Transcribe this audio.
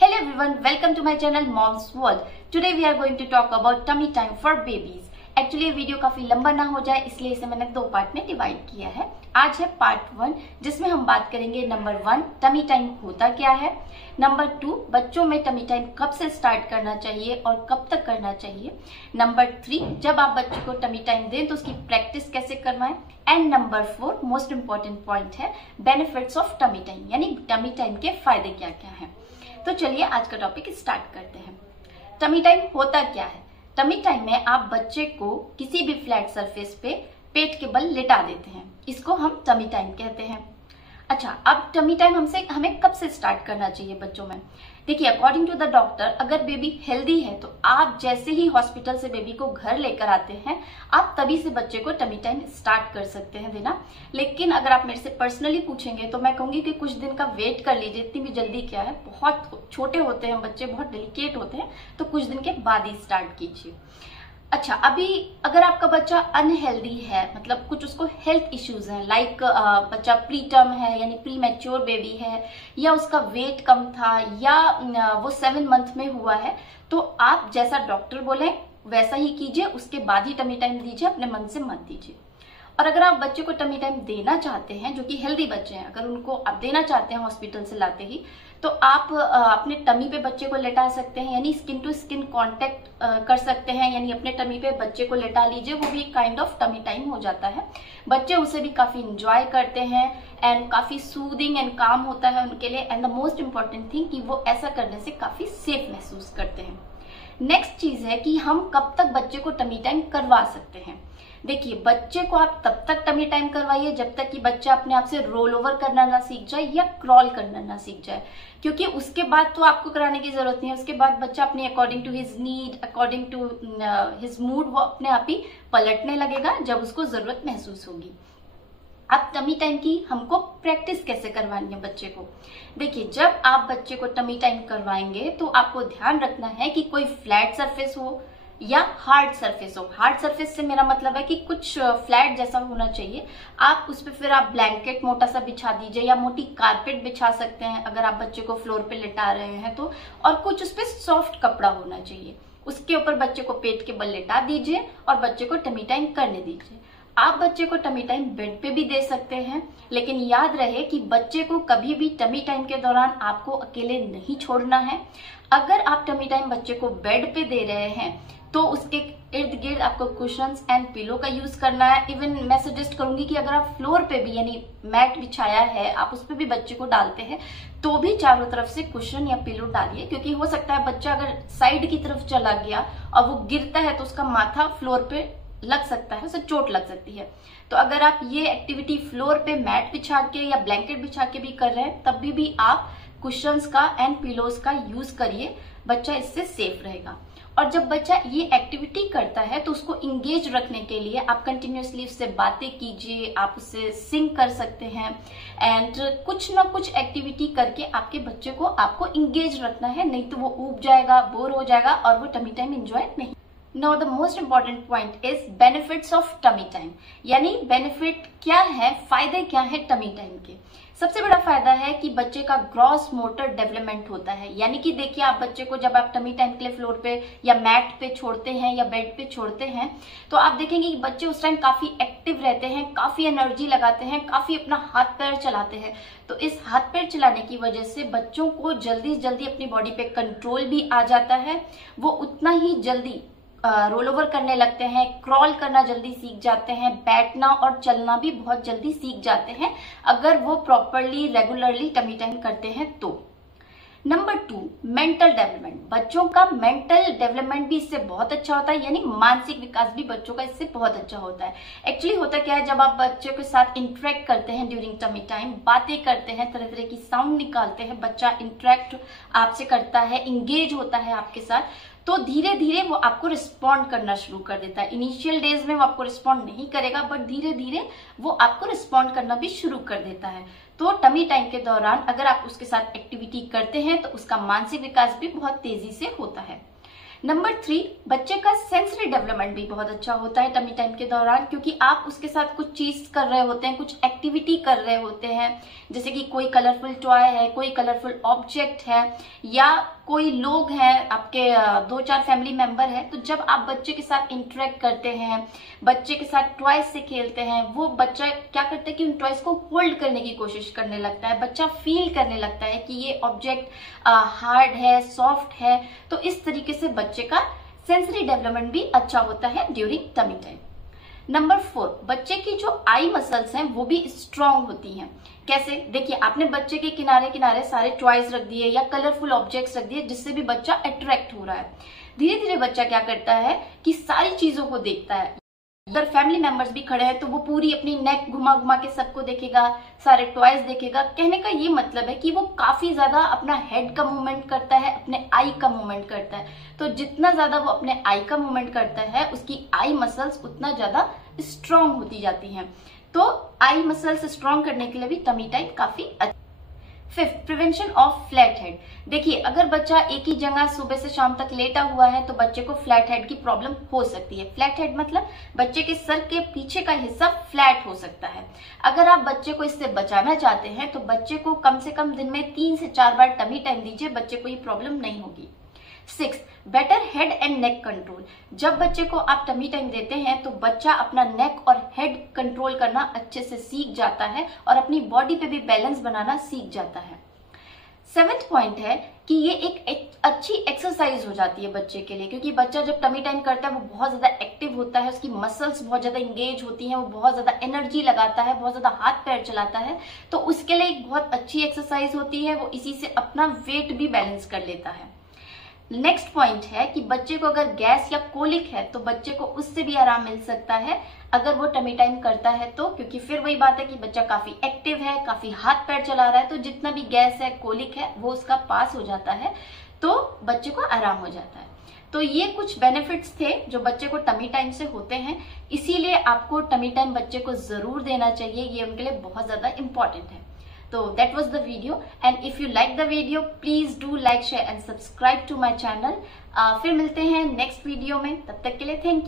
Hello everyone, welcome to my channel Mom's World. Today we are going to talk about tummy time for babies. Actually ये video काफी लंबा ना हो जाए इसलिए इसे मैंने दो पार्ट में डिवाइड किया है। आज है पार्ट 1 जिसमें हम बात करेंगे नंबर 1 टमी टाइम होता क्या है, नंबर 2 बच्चों में टमी टाइम कब से स्टार्ट करना चाहिए और कब तक करना चाहिए, नंबर 3 जब आप बच्चे को टमी टाइम दें तो उसकी प्रैक्टिस कैसे करवाएं, and number 4 most important point है बेनिफिट्स ऑफ टमी टाइम, यानी टमी टाइम के फायदे क्या क्या हैं। तो चलिए आज का टॉपिक स्टार्ट करते हैं। टमी टाइम होता क्या है? टमी टाइम में आप बच्चे को किसी भी फ्लैट सरफेस पे पेट के बल लेटा देते हैं, इसको हम टमी टाइम कहते हैं। अच्छा, अब टमी टाइम हमें कब से स्टार्ट करना चाहिए बच्चों में? देखिए, अकॉर्डिंग टू द डॉक्टर अगर बेबी हेल्दी है तो आप जैसे ही हॉस्पिटल से बेबी को घर लेकर आते हैं आप तभी से बच्चे को टमी टाइम स्टार्ट कर सकते हैं देना। लेकिन अगर आप मेरे से पर्सनली पूछेंगे तो मैं कहूंगी कि कुछ दिन का वेट कर लीजिए, इतनी भी जल्दी क्या है, बहुत छोटे होते हैं बच्चे, बहुत डेलिकेट होते हैं, तो कुछ दिन के बाद ही स्टार्ट कीजिए। अच्छा, अभी अगर आपका बच्चा अनहेल्दी है, मतलब कुछ उसको हेल्थ इश्यूज हैं, लाइक बच्चा प्री टर्म है यानी प्री मैच्योर बेबी है, या उसका वेट कम था, या वो 7 मंथ में हुआ है, तो आप जैसा डॉक्टर बोले वैसा ही कीजिए, उसके बाद ही टमी टाइम दीजिए, अपने मन से मत दीजिए। और अगर आप बच्चे को टमी टाइम देना चाहते हैं, जो कि हेल्दी बच्चे हैं, अगर उनको आप देना चाहते हैं हॉस्पिटल से लाते ही, तो आप अपने टमी पे बच्चे को लेटा सकते हैं, यानी स्किन टू स्किन कांटेक्ट कर सकते हैं, यानी अपने टमी पे बच्चे को लेटा लीजिए, वो भी काइंड ऑफ टमी टाइम हो जाता है। बच्चे उसे भी काफी इंजॉय करते हैं एंड काफी सूदिंग एंड काम होता है उनके लिए, and the most important thing कि वो ऐसा करने से काफी सेफ महसूस करते हैं। नेक्स्ट चीज है कि हम कब तक बच्चे को टमी टाइम करवा सकते हैं। देखिए, बच्चे को आप तब तक टमी टाइम करवाइए जब तक कि बच्चा अपने आप से रोल ओवर करना ना सीख जाए या क्रॉल करना ना सीख जाए, क्योंकि उसके बाद तो आपको कराने की जरूरत नहीं है। उसके बाद बच्चा अपने according to his need, according to his mood, वो अपने आप ही पलटने लगेगा जब उसको जरूरत महसूस होगी। अब टमी टाइम की हमको प्रैक्टिस कैसे करवानी है बच्चे को? देखिए, जब आप बच्चे को टमी टाइम करवाएंगे तो आपको ध्यान रखना है कि कोई फ्लैट सरफेस हो या हार्ड सरफेस हो। हार्ड सरफेस से मेरा मतलब है कि कुछ फ्लैट जैसा होना चाहिए। आप उस पर फिर आप ब्लैंकेट मोटा सा बिछा दीजिए या मोटी कारपेट बिछा सकते हैं अगर आप बच्चे को फ्लोर पे लेटा रहे हैं तो, और कुछ उस पर सॉफ्ट कपड़ा होना चाहिए। उसके ऊपर बच्चे को पेट के बल लेटा दीजिए और बच्चे को टमी टाइम करने दीजिए। आप बच्चे को टमी टाइम बेड पे भी दे सकते हैं, लेकिन याद रहे कि बच्चे को कभी भी टमी टाइम के दौरान आपको अकेले नहीं छोड़ना है। अगर आप टमी टाइम बच्चे को बेड पे दे रहे हैं तो उसके इर्द गिर्द आपको कुशन्स एंड पिलो का यूज करना है। इवन मैं सजेस्ट करूंगी कि अगर आप फ्लोर पे भी यानी मैट बिछाया है आप उस पर भी बच्चे को डालते हैं तो भी चारों तरफ से कुशन या पिलो डालिए, क्योंकि हो सकता है बच्चा अगर साइड की तरफ चला गया और वो गिरता है तो उसका माथा फ्लोर पे लग सकता है, उसे चोट लग सकती है। तो अगर आप ये एक्टिविटी फ्लोर पे मैट बिछा के या ब्लैंकेट बिछा के भी कर रहे हैं तब भी आप कुशन्स का एंड पिलोज का यूज करिए, बच्चा इससे सेफ रहेगा। और जब बच्चा ये एक्टिविटी करता है तो उसको इंगेज रखने के लिए आप कंटिन्यूअसली उससे बातें कीजिए, आप उससे सिंग कर सकते हैं, एंड कुछ ना कुछ एक्टिविटी करके आपके बच्चे को आपको इंगेज रखना है, नहीं तो वो ऊब जाएगा, बोर हो जाएगा और वो टमी टाइम एंजॉय नहीं। Now the most important point is benefits of tummy time, यानी बेनिफिट क्या है, फायदे क्या है टमी टाइम के। सबसे बड़ा फायदा है कि बच्चे का ग्रॉस मोटर डेवलपमेंट होता है, यानी कि देखिए, आप बच्चे को जब आप टमी टाइम के लिए फ्लोर पे या मैट पे छोड़ते हैं या बेड पे छोड़ते हैं तो आप देखेंगे कि बच्चे उस टाइम काफी एक्टिव रहते हैं, काफी एनर्जी लगाते हैं, काफी अपना हाथ पैर चलाते हैं। तो इस हाथ पैर चलाने की वजह से बच्चों को जल्दी जल्दी अपनी बॉडी पे कंट्रोल भी आ जाता है, वो उतना ही जल्दी रोल ओवर करने लगते हैं, क्रॉल करना जल्दी सीख जाते हैं, बैठना और चलना भी बहुत जल्दी सीख जाते हैं अगर वो प्रॉपरली रेगुलरली टमी टाइम करते हैं तो। नंबर 2 मेंटल डेवलपमेंट, बच्चों का मेंटल डेवलपमेंट भी इससे बहुत अच्छा होता है, यानी मानसिक विकास भी बच्चों का इससे बहुत अच्छा होता है। एक्चुअली होता क्या है, जब आप बच्चों के साथ इंटरेक्ट करते हैं ड्यूरिंग टमी टाइम, बातें करते हैं, तरह तरह की साउंड निकालते हैं, बच्चा इंटरेक्ट आपसे करता है, इंगेज होता है आपके साथ, तो धीरे धीरे वो आपको रिस्पॉन्ड करना शुरू कर देता है। इनिशियल डेज में वो आपको रिस्पॉन्ड नहीं करेगा, बट धीरे धीरे वो आपको रिस्पॉन्ड करना भी शुरू कर देता है। तो टमी टाइम के दौरान अगर आप उसके साथ एक्टिविटी करते हैं तो उसका मानसिक विकास भी बहुत तेजी से होता है। नंबर 3, बच्चे का सेंसरी डेवलपमेंट भी बहुत अच्छा होता है टमी टाइम के दौरान, क्योंकि आप उसके साथ कुछ चीज कर रहे होते हैं, कुछ एक्टिविटी कर रहे होते हैं, जैसे कि कोई कलरफुल टॉय है, कोई कलरफुल ऑब्जेक्ट है, या कोई लोग हैं आपके 2-4 फैमिली मेंबर है। तो जब आप बच्चे के साथ इंटरेक्ट करते हैं, बच्चे के साथ टॉयज से खेलते हैं, वो बच्चा क्या करता है कि उन टॉयज को होल्ड करने की कोशिश करने लगता है, बच्चा फील करने लगता है कि ये ऑब्जेक्ट हार्ड है, सॉफ्ट है। तो इस तरीके से बच्चे का सेंसरी डेवलपमेंट भी अच्छा होता है ड्यूरिंग टमी टाइम। नंबर 4, बच्चे की जो आई मसल्स हैं वो भी स्ट्रांग होती हैं। कैसे? देखिए, आपने बच्चे के किनारे किनारे सारे टॉयज रख दिए या कलरफुल ऑब्जेक्ट्स रख दिए, जिससे भी बच्चा अट्रैक्ट हो रहा है। धीरे धीरे बच्चा क्या करता है कि सारी चीजों को देखता है। अगर फैमिली मेंबर्स भी खड़े हैं तो वो पूरी अपनी नेक घुमा घुमा के सबको देखेगा, सारे टॉयज देखेगा। कहने का ये मतलब है कि वो काफी ज्यादा अपना हेड का मूवमेंट करता है, अपने आई का मूवमेंट करता है। तो जितना ज्यादा वो अपने आई का मूवमेंट करता है, उसकी आई मसल्स उतना ज्यादा स्ट्रांग होती जाती हैं। तो आई मसल्स स्ट्रांग करने के लिए भी टमी टाइम काफी अच्छा। 5th, prevention of flat head. देखिए, अगर बच्चा एक ही जगह सुबह से शाम तक लेटा हुआ है तो बच्चे को फ्लैट हेड की प्रॉब्लम हो सकती है। फ्लैट हेड मतलब बच्चे के सर के पीछे का हिस्सा फ्लैट हो सकता है। अगर आप बच्चे को इससे बचाना चाहते हैं तो बच्चे को कम से कम दिन में 3 से 4 बार टमी टाइम दीजिए, बच्चे को ये प्रॉब्लम नहीं होगी। 6, better head and neck control. जब बच्चे को आप टमी टाइम देते हैं तो बच्चा अपना नेक और हेड कंट्रोल करना अच्छे से सीख जाता है और अपनी बॉडी पे भी बैलेंस बनाना सीख जाता है। 7th पॉइंट है कि ये एक अच्छी एक्सरसाइज हो जाती है बच्चे के लिए, क्योंकि बच्चा जब टमी टाइम करता है वो बहुत ज्यादा एक्टिव होता है, उसकी मसल्स बहुत ज्यादा इंगेज होती हैं, वो बहुत ज्यादा एनर्जी लगाता है, बहुत ज्यादा हाथ पैर चलाता है। तो उसके लिए एक बहुत अच्छी एक्सरसाइज होती है, वो इसी से अपना वेट भी बैलेंस कर लेता है। नेक्स्ट पॉइंट है कि बच्चे को अगर गैस या कोलिक है तो बच्चे को उससे भी आराम मिल सकता है अगर वो टमी टाइम करता है तो, क्योंकि फिर वही बात है कि बच्चा काफी एक्टिव है, काफी हाथ पैर चला रहा है, तो जितना भी गैस है, कोलिक है, वो उसका पास हो जाता है, तो बच्चे को आराम हो जाता है। तो ये कुछ बेनिफिट्स थे जो बच्चे को टमी टाइम से होते हैं, इसीलिए आपको टमी टाइम बच्चे को जरूर देना चाहिए, ये उनके लिए बहुत ज्यादा इंपॉर्टेंट है। So that was the video, and if you like the video please do like, share and subscribe to my channel। फिर मिलते हैं नेक्स्ट वीडियो में, तब तक के लिए थैंक यू।